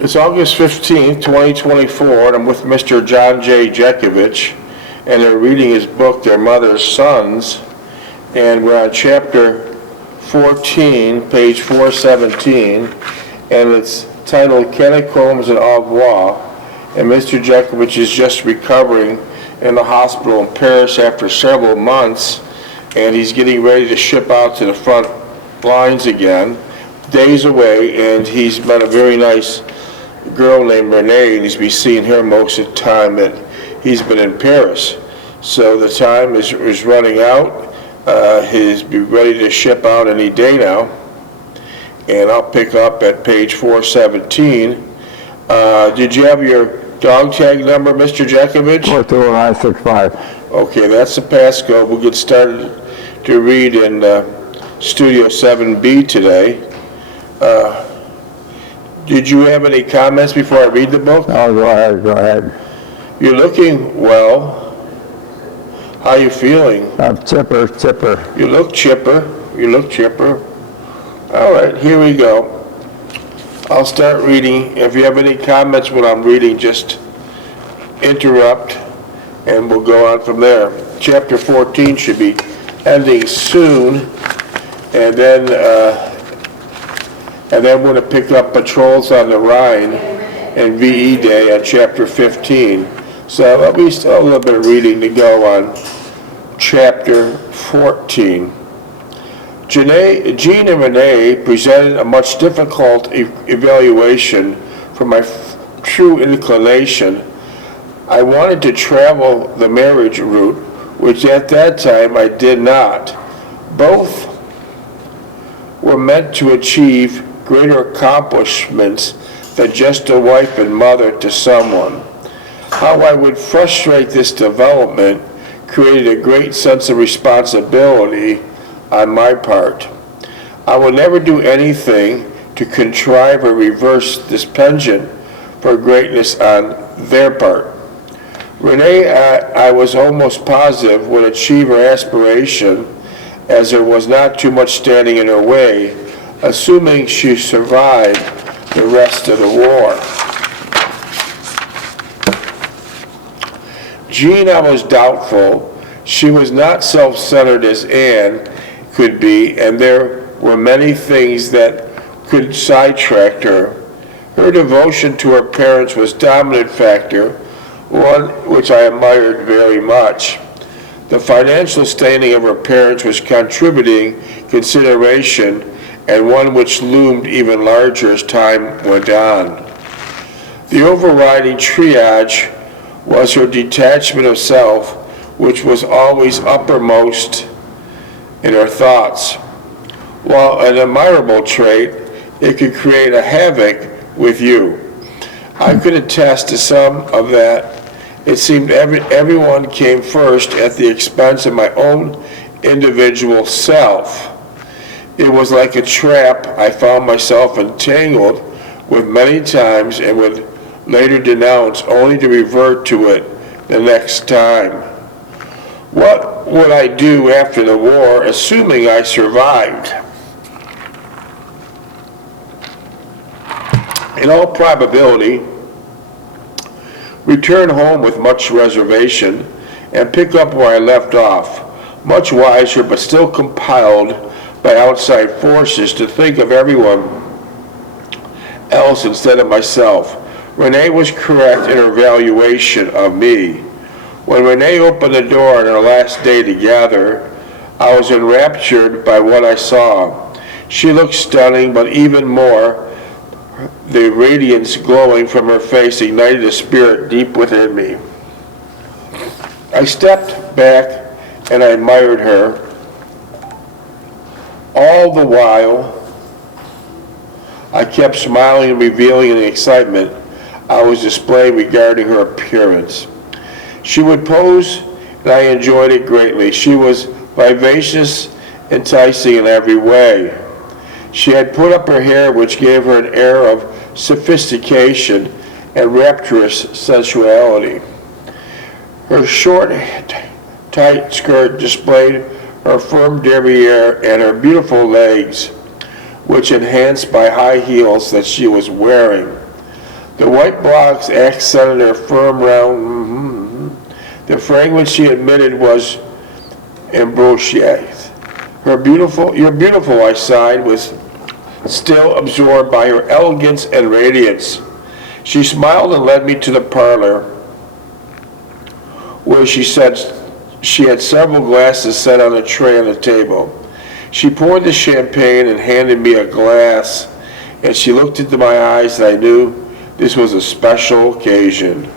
It's August 15th, 2024, and I'm with Mr. John J. Jeckovich, and they're reading his book, Their Mother's Sons, and we're on chapter 14, page 417, and it's titled Catacombs and Revoir, and Mr. Jeckovich is just recovering in the hospital in Paris after several months, and he's getting ready to ship out to the front lines again, days away, and he's met a very nice girl named Renee, and he's been seeing her most of the time that he's been in Paris. So the time is running out. He's be ready to ship out any day now, and I'll pick up at page 417. Did you have your dog tag number, Mr. Jeckovich? 42965. Okay, that's the passcode. We'll get started to read in Studio 7B today. Did you have any comments before I read the book? No, go ahead. You're looking well. How you feeling? I'm chipper. You look chipper. All right, here we go. I'll start reading. If you have any comments when I'm reading, just interrupt, and we'll go on from there. Chapter 14 should be ending soon, and then we're going to pick up patrols on the Rhine and VE Day on chapter 15. So at least a little bit of reading to go on chapter 14. Jean and Renee presented a much difficult evaluation for my true inclination. I wanted to travel the marriage route, which at that time I did not. Both were meant to achieve greater accomplishments than just a wife and mother to someone. How I would frustrate this development created a great sense of responsibility on my part. I would never do anything to contrive or reverse this penchant for greatness on their part. Renee, I was almost positive, would achieve her aspiration, as there was not too much standing in her way, assuming she survived the rest of the war. Jean, I was doubtful. She was not self-centered as Anne could be, and there were many things that could sidetrack her. Her devotion to her parents was a dominant factor, one which I admired very much. The financial standing of her parents was contributing consideration, and one which loomed even larger as time went on. The overriding triage was her detachment of self, which was always uppermost in her thoughts. While an admirable trait, it could create a havoc with you. I could attest to some of that. It seemed everyone came first at the expense of my own individual self. It was like a trap I found myself entangled with many times and would later denounce only to revert to it the next time. What would I do after the war, assuming I survived? In all probability, return home with much reservation and pick up where I left off, much wiser but still compelled by outside forces to think of everyone else instead of myself. Renee was correct in her evaluation of me. When Renee opened the door on our last day together, I was enraptured by what I saw. She looked stunning, but even more, the radiance glowing from her face ignited a spirit deep within me. I stepped back and I admired her. All the while, I kept smiling and revealing the excitement I was displaying regarding her appearance. She would pose, and I enjoyed it greatly. She was vivacious, enticing in every way. She had put up her hair, which gave her an air of sophistication and rapturous sensuality. Her short, tight skirt displayed her firm derriere and her beautiful legs, which enhanced by high heels that she was wearing. The white blocks accented her firm round. The fragrance she admitted was ambrosia. You're beautiful, I sighed, was still absorbed by her elegance and radiance. She smiled and led me to the parlor, where she said she had several glasses set on a tray on the table. She poured the champagne and handed me a glass, and she looked into my eyes, and I knew this was a special occasion.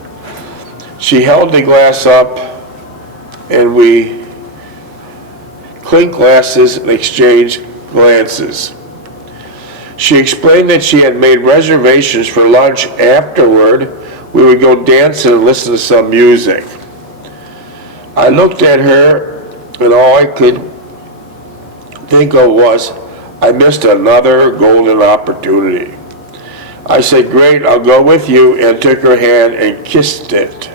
She held the glass up, and we clinked glasses and exchanged glances. She explained that she had made reservations for lunch. Afterward, we would go dancing and listen to some music. I looked at her, and all I could think of was, I missed another golden opportunity. I said, great, I'll go with you, and took her hand and kissed it.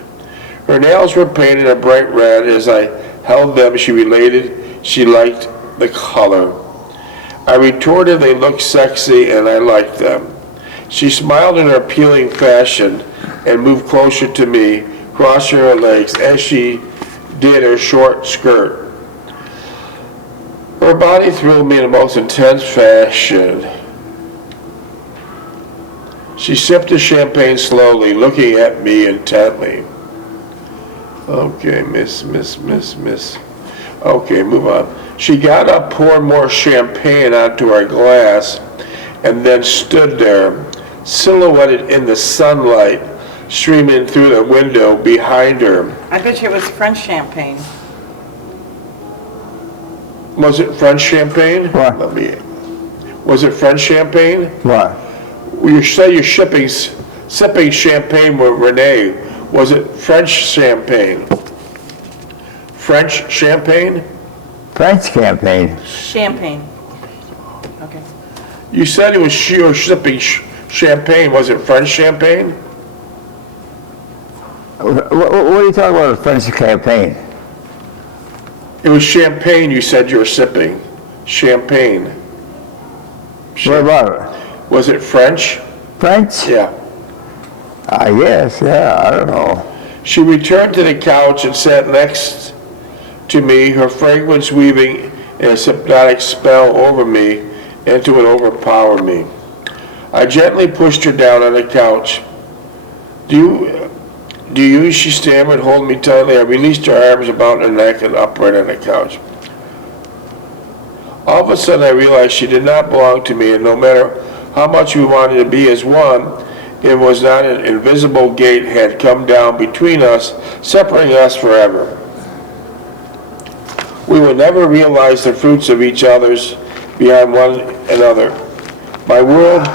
Her nails were painted a bright red. As I held them, she related she liked the color. I retorted they looked sexy and I liked them. She smiled in her appealing fashion and moved closer to me, crossing her legs as she did her short skirt. Her body thrilled me in the most intense fashion. She sipped the champagne slowly, looking at me intently. Okay, miss. Okay, move on. She got up, poured more champagne onto our glass, and then stood there, silhouetted in the sunlight, streaming through the window behind her. I bet you it was French champagne. Was it French champagne? What? Was it French champagne? What? You say you're sipping champagne with Renee. Was it French champagne? French champagne? French campaign. Champagne. Okay. You said you were sipping champagne. Was it French champagne? What are you talking about, a French campaign? It was champagne you said you were sipping. Champagne. What about it? Was it French? French? Yeah. I guess, yeah, I don't know. She returned to the couch and sat next to me, her fragrance weaving a hypnotic spell over me until it overpowered me. I gently pushed her down on the couch. Do you, she stammered, hold me tightly. I released her arms about her neck and upright on the couch. All of a sudden I realized she did not belong to me, and no matter how much we wanted to be as one, it was not an invisible gate had come down between us, separating us forever. We would never realize the fruits of each other's beyond one another. My world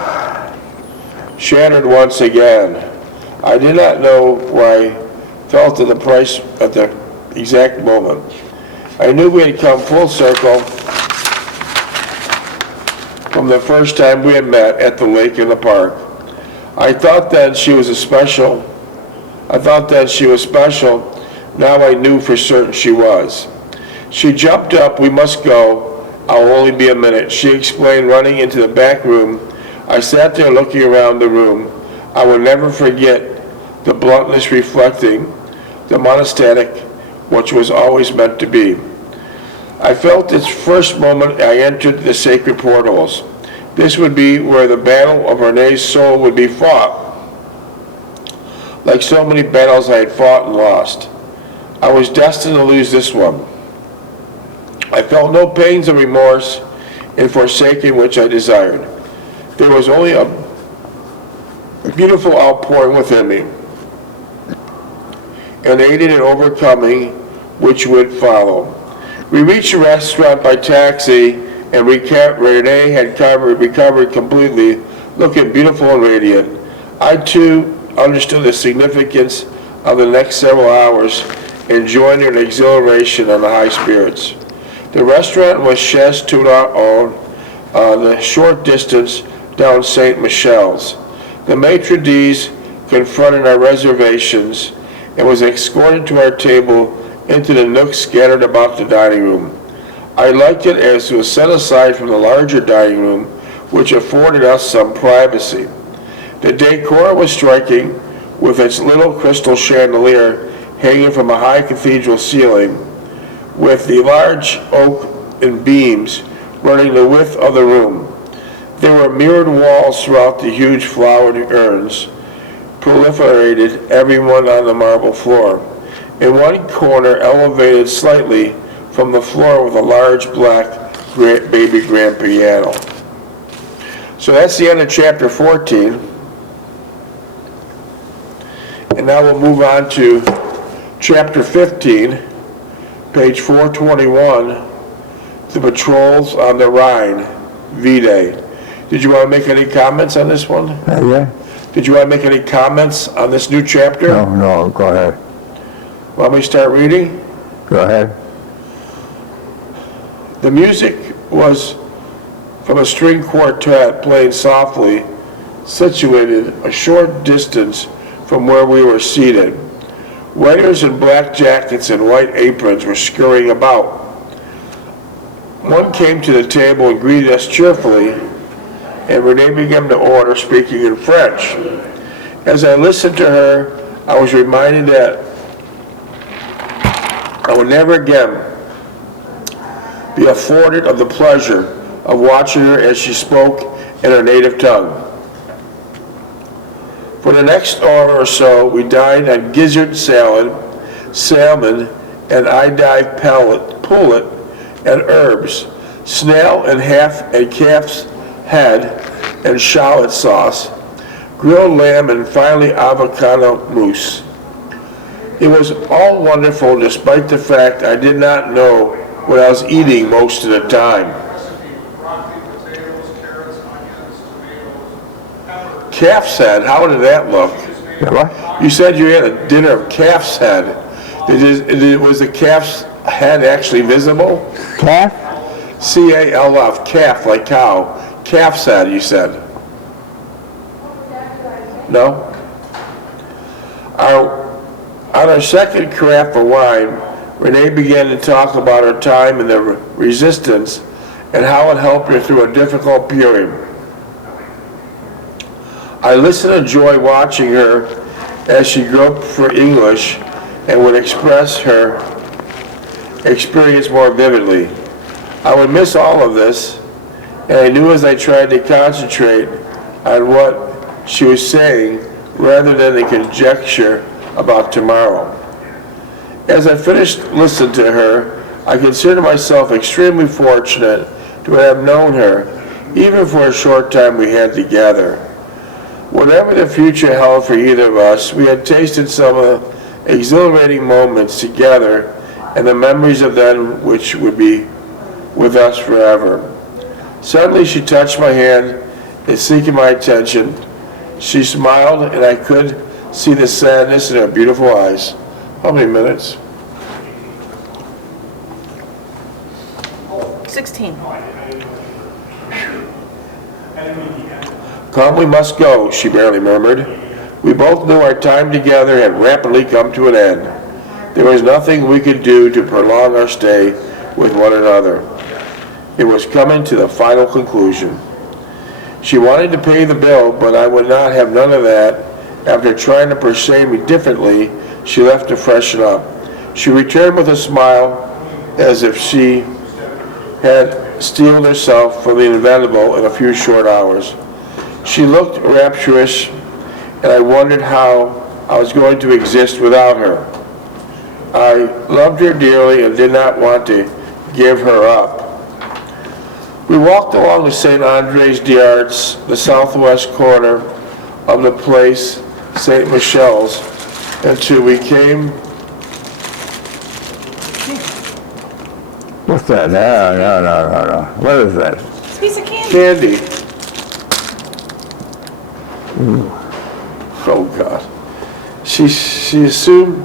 shattered once again. I did not know where I felt at the price at the exact moment. I knew we had come full circle from the first time we had met at the lake in the park. I thought then she was special. Now I knew for certain she was. She jumped up. We must go. I'll only be a minute, she explained, running into the back room. I sat there looking around the room. I will never forget the bluntness reflecting the monastic, which was always meant to be. I felt its first moment I entered the sacred portals. This would be where the battle of Renee's soul would be fought. Like so many battles I had fought and lost, I was destined to lose this one. I felt no pains or remorse in forsaking which I desired. There was only a beautiful outpouring within me, and aided in overcoming which would follow. We reached the restaurant by taxi, and Renee had recovered completely, looking beautiful and radiant. I too understood the significance of the next several hours and joined in exhilaration and the high spirits. The restaurant was Chaise Tudor on a short distance down St. Michel's. The maitre d's confronted our reservations and was escorted to our table into the nooks scattered about the dining room. I liked it as it was set aside from the larger dining room, which afforded us some privacy. The decor was striking, with its little crystal chandelier hanging from a high cathedral ceiling, with the large oak and beams running the width of the room. There were mirrored walls throughout the huge flowered urns, proliferated everyone on the marble floor. In one corner, elevated slightly from the floor, with a large black baby grand piano. So that's the end of chapter 14. And now we'll move on to chapter 15, page 421, the patrols on the Rhine, V-Day. Did you want to make any comments on this one? Yeah? Did you want to make any comments on this new chapter? No, go ahead. Want me to start reading? Go ahead. The music was from a string quartet playing softly, situated a short distance from where we were seated. Waiters in black jackets and white aprons were scurrying about. One came to the table and greeted us cheerfully, and Renee began to order, speaking in French. As I listened to her, I was reminded that I would never again be afforded of the pleasure of watching her as she spoke in her native tongue. For the next hour or so, we dined on gizzard salad, salmon, and endive pullet and herbs, snail and calf's head and shallot sauce, grilled lamb, and finally avocado mousse. It was all wonderful, despite the fact I did not know what I was eating most of the time. Calf's head, how did that look? Yeah, what? You said you had a dinner of calf's head. Was the calf's head actually visible? Calf? C-A-L-F, calf, like cow. Calf's head, you said. No? On our second carafe of wine, Renee began to talk about her time in the resistance and how it helped her through a difficult period. I listened and enjoyed watching her as she groped for English and would express her experience more vividly. I would miss all of this, and I knew as I tried to concentrate on what she was saying rather than the conjecture about tomorrow. As I finished listening to her, I considered myself extremely fortunate to have known her, even for a short time we had together. Whatever the future held for either of us, we had tasted some of the exhilarating moments together and the memories of them which would be with us forever. Suddenly she touched my hand and seeking my attention. She smiled, and I could see the sadness in her beautiful eyes. How many minutes? 16. Come, we must go, she barely murmured. We both knew our time together had rapidly come to an end. There was nothing we could do to prolong our stay with one another. It was coming to the final conclusion. She wanted to pay the bill, but I would not have none of that. After trying to persuade me differently, she left to freshen up. She returned with a smile, as if she had steeled herself for the inevitable in a few short hours. She looked rapturous, and I wondered how I was going to exist without her. I loved her dearly and did not want to give her up. We walked along the St. Andre's d'Arts, the southwest corner of the place, St. Michel's, until we came. What's that? No. What is that? It's a piece of candy. Candy. Oh God. She assumed,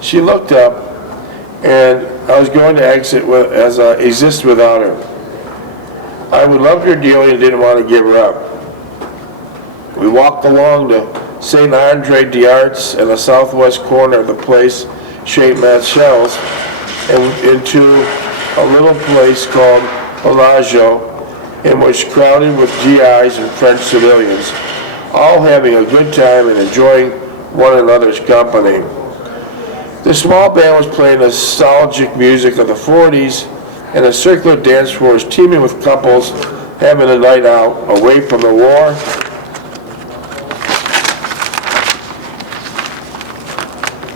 she looked up, and I was going to exist without her. I would love her dearly and didn't want to give her up. We walked along the St. Andre d'Arts in the southwest corner of the place, St. Michel's, and into a little place called Bellagio, and was crowded with GIs and French civilians, all having a good time and enjoying one another's company. The small band was playing nostalgic music of the 40s, and a circular dance floor was teeming with couples having a night out away from the war.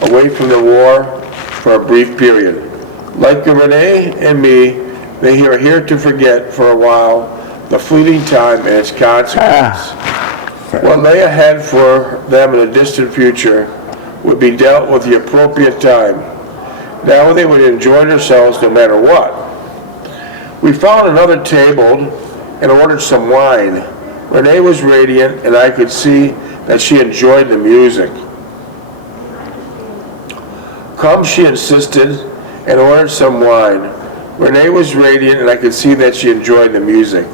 Away from the war for a brief period. Like Renee and me, they are here to forget for a while the fleeting time and its consequences. What lay ahead for them in the distant future would be dealt with the appropriate time. Now they would enjoy themselves no matter what. We found another table and ordered some wine. Renee was radiant, and I could see that she enjoyed the music. Come, she insisted, and ordered some wine. Renee was radiant, and I could see that she enjoyed the music.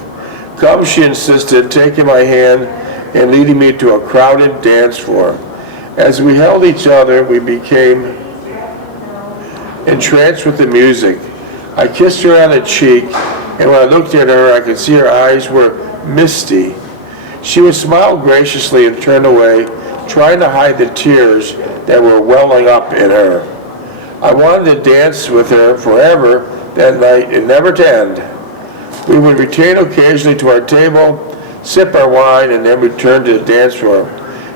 Come, she insisted, taking my hand and leading me to a crowded dance floor. As we held each other, we became entranced with the music. I kissed her on the cheek, and when I looked at her, I could see her eyes were misty. She would smile graciously and turn away, trying to hide the tears that were welling up in her. I wanted to dance with her forever that night and never to end. We would return occasionally to our table, sip our wine, and then return to the dance floor.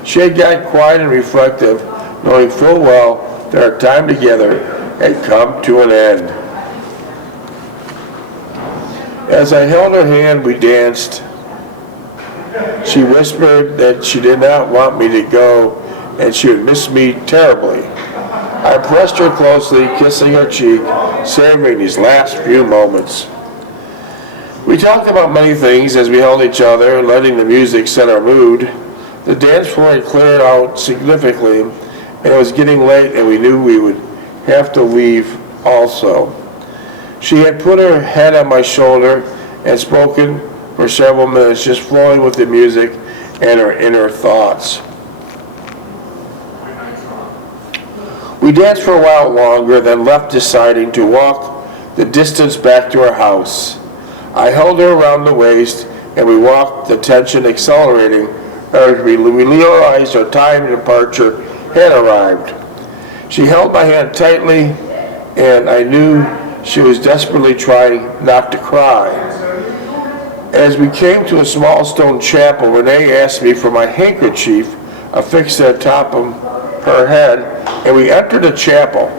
She had gotten quiet and reflective, knowing full well that our time together had come to an end. As I held her hand, we danced. She whispered that she did not want me to go and she would miss me terribly. I pressed her closely, kissing her cheek, savoring these last few moments. We talked about many things as we held each other, letting the music set our mood. The dance floor had cleared out significantly, and it was getting late, and we knew we would have to leave also. She had put her head on my shoulder and spoken for several minutes, just flowing with the music and her inner thoughts. We danced for a while longer, then left, deciding to walk the distance back to our house. I held her around the waist, and we walked, the tension accelerating as we realized our time of departure had arrived. She held my hand tightly, and I knew she was desperately trying not to cry. As we came to a small stone chapel, Renee asked me for my handkerchief affixed at the top of her head, and we entered the chapel.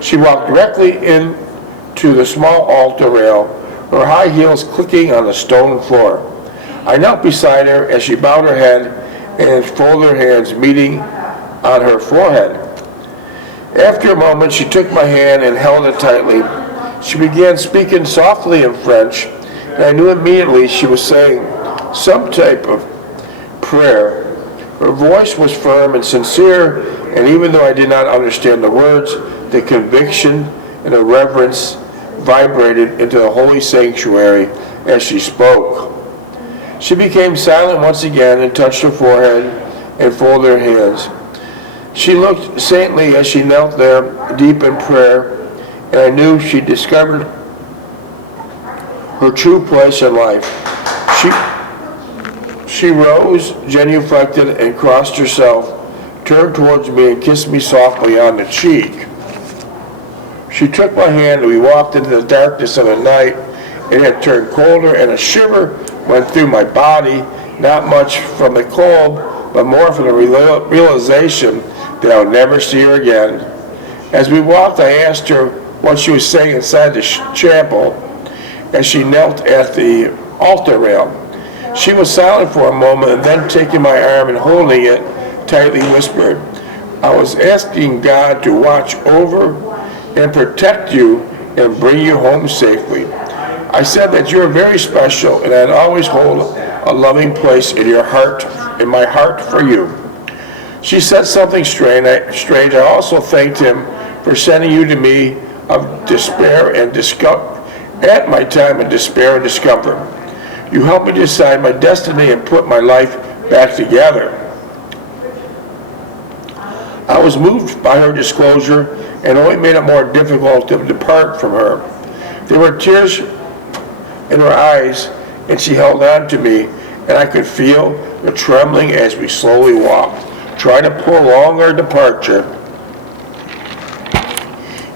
She walked directly into the small altar rail, her high heels clicking on the stone floor. I knelt beside her as she bowed her head and folded her hands, meeting on her forehead. After a moment, she took my hand and held it tightly. She began speaking softly in French, and I knew immediately she was saying some type of prayer. Her voice was firm and sincere, and even though I did not understand the words, the conviction and the reverence vibrated into the holy sanctuary as she spoke. She became silent once again and touched her forehead and folded her hands. She looked saintly as she knelt there, deep in prayer, and I knew she discovered her true place in life. She rose, genuflected, and crossed herself, turned towards me and kissed me softly on the cheek. She took my hand and we walked into the darkness of the night. It had turned colder and a shiver went through my body, not much from the cold, but more from the realization that I would never see her again. As we walked, I asked her what she was saying inside the chapel as she knelt at the altar rail. She was silent for a moment and then, taking my arm and holding it tightly, whispered, "I was asking God to watch over and protect you and bring you home safely. I said that you are very special and I'd always hold a loving place in your heart, in my heart for you." She said something strange. I also thanked him for sending you to me of despair and at my time of despair and discomfort. You helped me decide my destiny and put my life back together. I was moved by her disclosure and only made it more difficult to depart from her. There were tears in her eyes, and she held on to me, and I could feel the trembling as we slowly walked, trying to prolong our departure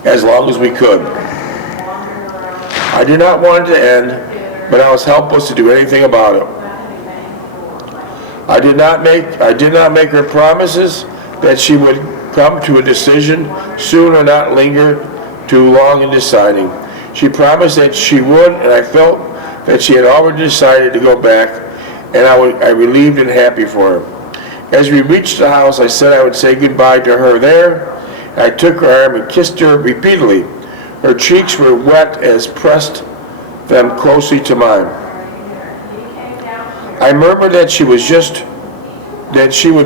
as long as we could. I did not want it to end, but I was helpless to do anything about it. I did not make her promises that she would come to a decision soon or not linger too long in deciding. She promised that she would, and I felt that she had already decided to go back, and I relieved and happy for her. As we reached the house, I said I would say goodbye to her there. I took her arm and kissed her repeatedly. Her cheeks were wet as pressed them closely to mine. I murmured that she would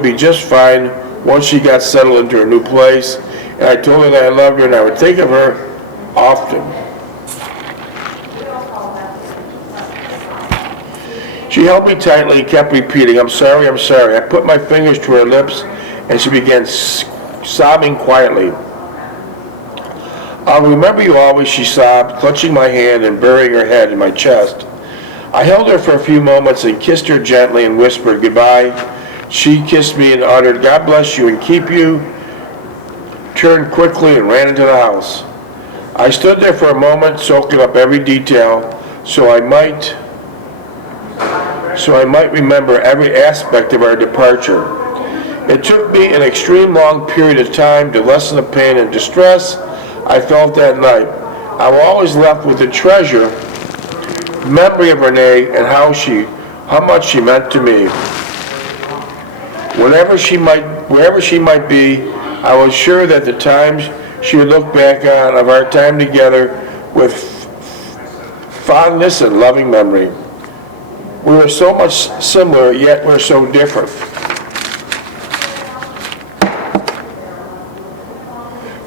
be just fine once she got settled into her new place, and I told her that I loved her and I would think of her often. She held me tightly and kept repeating, "I'm sorry, I'm sorry." I put my fingers to her lips and she began sobbing quietly. "I'll remember you always," she sobbed, clutching my hand and burying her head in my chest. I held her for a few moments and kissed her gently and whispered goodbye. She kissed me and uttered, "God bless you and keep you," turned quickly and ran into the house. I stood there for a moment, soaking up every detail, so I might remember every aspect of our departure. It took me an extreme long period of time to lessen the pain and distress I felt that night. I was always left with the treasure memory of Renee and how much she meant to me. Wherever she might be, I was sure that the times she would look back on of our time together with fondness and loving memory. We were so much similar, yet we're so different.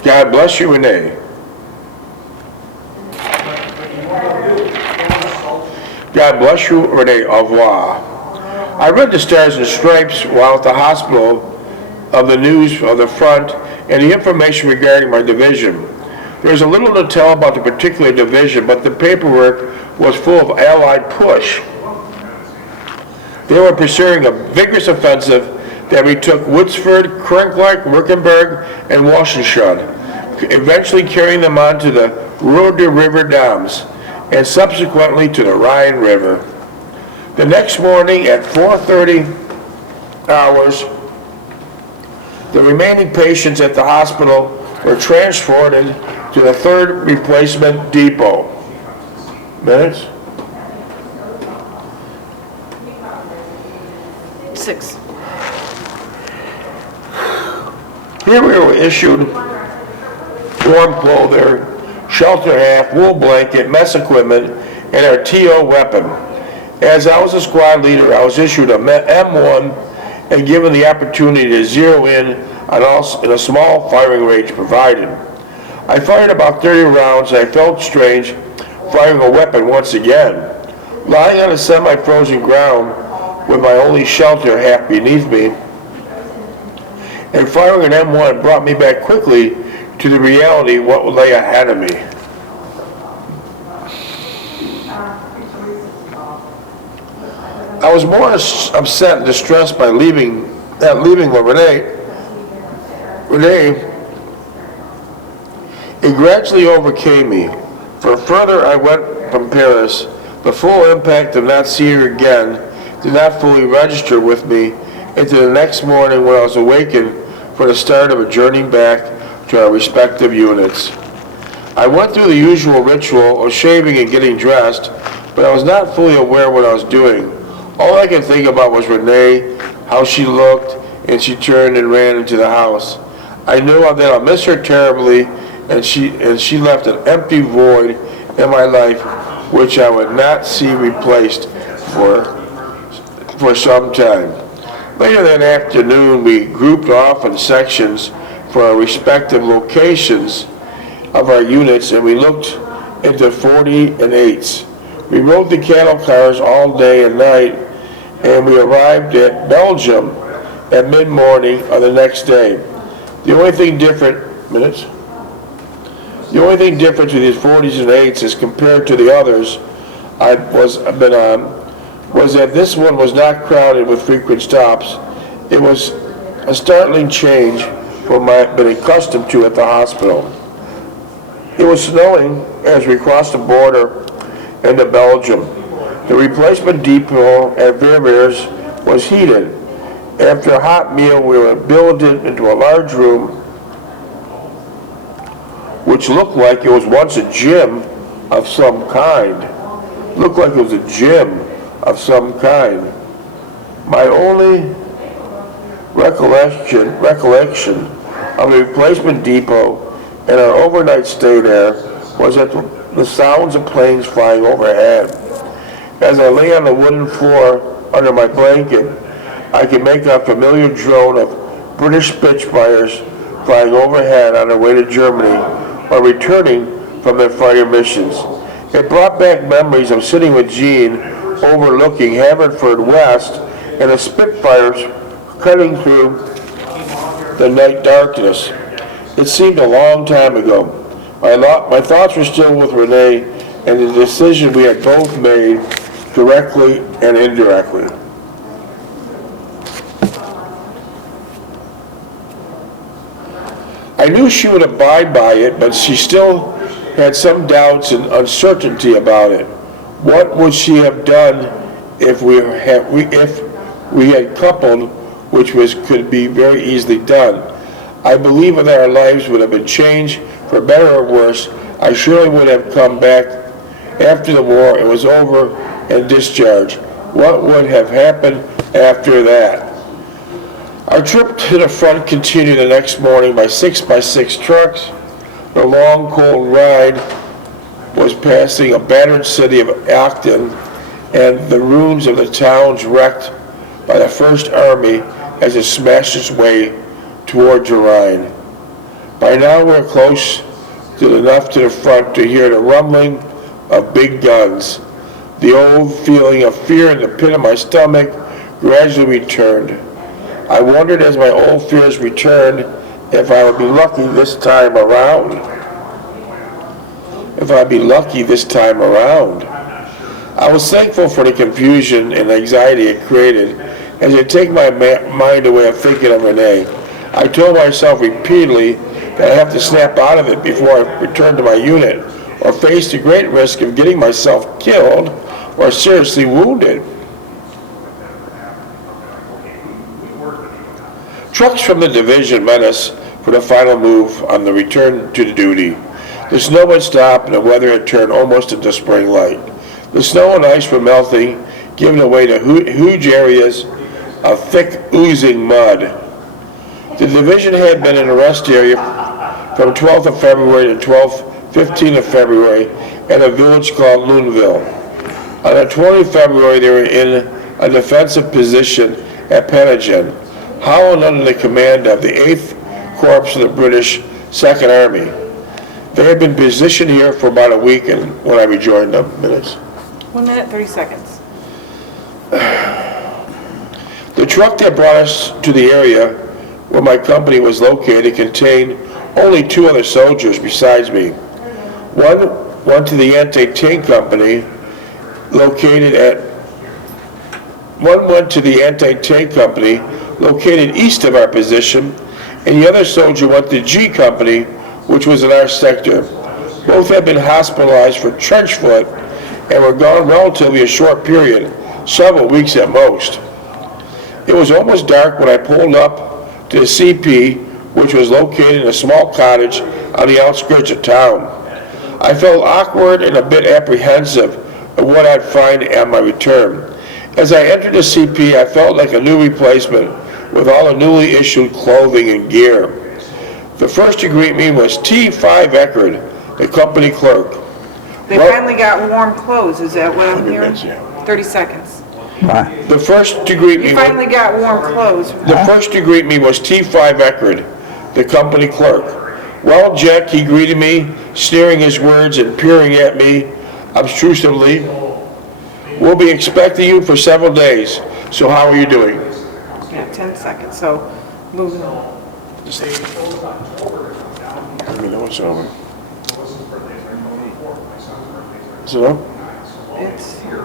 God bless you, Renee. God bless you, Renee. Au revoir. I read the Stars and Stripes while at the hospital of the news of the front and the information regarding my division. There was a little to tell about the particular division, but the paperwork was full of Allied push. They were pursuing a vigorous offensive that retook Woodsford, Krenklak, Württemberg, and Wallenstadt, eventually carrying them on to the Rhine River dams, and subsequently to the Rhine River. The next morning at 4:30 hours, the remaining patients at the hospital were transported to the 3rd replacement depot. Minutes? 6. Here we were issued warm clothing, shelter half, wool blanket, mess equipment, and our TO weapon. As I was a squad leader, I was issued a M1 and given the opportunity to zero in a small firing range provided. I fired about 30 rounds and I felt strange firing a weapon once again. Lying on a semi-frozen ground with my only shelter half beneath me, and firing an M1 brought me back quickly to the reality of what lay ahead of me. I was more upset and distressed by leaving Renee. It gradually overcame me. For further I went from Paris. The full impact of not seeing her again did not fully register with me until the next morning when I was awakened for the start of a journey back to our respective units. I went through the usual ritual of shaving and getting dressed, but I was not fully aware of what I was doing. All I could think about was Renee, how she looked, and she turned and ran into the house. I knew that I'll miss her terribly, and she left an empty void in my life which I would not see replaced for some time. Later that afternoon, we grouped off in sections for our respective locations of our units, and we looked into 40 and 8s. We rode the cattle cars all day and night, and we arrived at Belgium at mid-morning of the next day. The only thing different with these 40s and 8s is compared to the others, been on was that this one was not crowded with frequent stops. It was a startling change from what I've been accustomed to at the hospital. It was snowing as we crossed the border into Belgium. The replacement depot at Revoir was heated. After a hot meal, we were billeted into a large room which looked like it was once a gym of some kind. Looked like it was a gym of some kind. My only recollection of the replacement depot and our overnight stay there was that the sounds of planes flying overhead. As I lay on the wooden floor under my blanket, I could make out the familiar drone of British Spitfires flying overhead on their way to Germany or returning from their fire missions. It brought back memories of sitting with Jean overlooking Haverford West and the Spitfires cutting through the night darkness. It seemed a long time ago. My thoughts were still with Renee and the decision we had both made, directly and indirectly. I knew she would abide by it, but she still had some doubts and uncertainty about it. What would she have done if we had coupled, which could be very easily done? I believe that our lives would have been changed for better or worse. I surely would have come back after the war. It was over and discharged. What would have happened after that? Our trip to the front continued the next morning by 6x6 trucks. The long, cold ride was passing a battered city of Acton and the ruins of the towns wrecked by the First Army as it smashed its way towards the Rhine. By now we're close enough to the front to hear the rumbling of big guns. The old feeling of fear in the pit of my stomach gradually returned. I wondered as my old fears returned if I would be lucky this time around. I was thankful for the confusion and anxiety it created as it took my mind away of thinking of Renee. I told myself repeatedly that I have to snap out of it before I return to my unit or face the great risk of getting myself killed or seriously wounded. Trucks from the division met us for the final move on the return to duty. The snow had stopped and the weather had turned almost into spring light. The snow and ice were melting, giving way to huge areas of thick, oozing mud. The division had been in a rest area from 12th of February to 15th of February in a village called Luneville. On the 20th of February, they were in a defensive position at Panagen, Holland under the command of the 8th Corps of the British 2nd Army. They had been positioned here for about a week when I rejoined them. 1 minute, 30 seconds. The truck that brought us to the area where my company was located contained only 2 other soldiers besides me. One went to the anti-tank company located east of our position, and the other soldier went to G Company, which was in our sector. Both had been hospitalized for trench foot and were gone relatively a short period, several weeks at most. It was almost dark when I pulled up to the CP, which was located in a small cottage on the outskirts of town. I felt awkward and a bit apprehensive of what I'd find on my return. As I entered the CP, I felt like a new replacement with all the newly issued clothing and gear. The first to greet me was T5 Eckerd, the company clerk. They finally got warm clothes, is that what I'm hearing? 30 seconds. The first to greet me You finally got warm clothes. The first to greet me was T5 Eckerd, the company clerk. Well, Jack, he greeted me, sneering his words and peering at me obtrusively. We'll be expecting you for several days, so how are you doing? Yeah, 10 seconds, so moving on. Let me know it's over. Is it up? it's